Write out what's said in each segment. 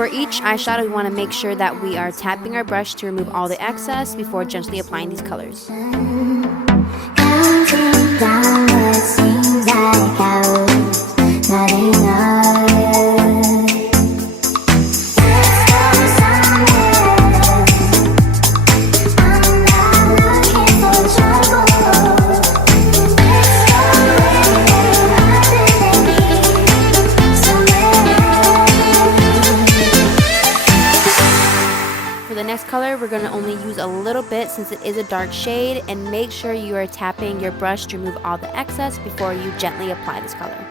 For each eyeshadow, we want to make sure that we are tapping our brush to remove all the excess before gently applying these colors. Color, we're going to only use a little bit since it is a dark shade, and make sure you are tapping your brush to remove all the excess before you gently apply this color.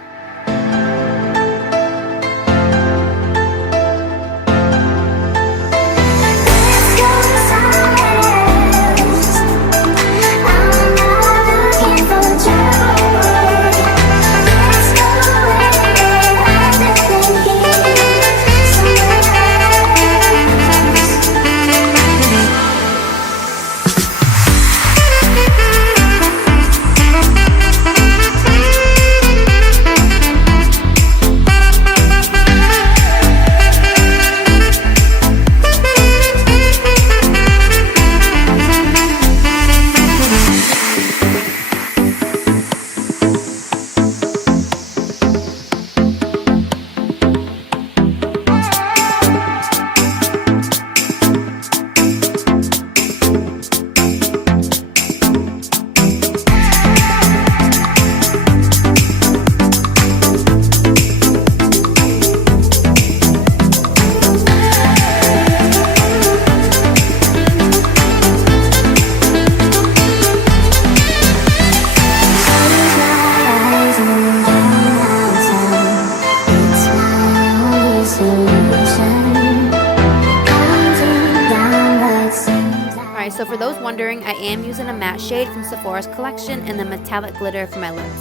So for those wondering, I am using a matte shade from Sephora's collection and the metallic glitter for my lips.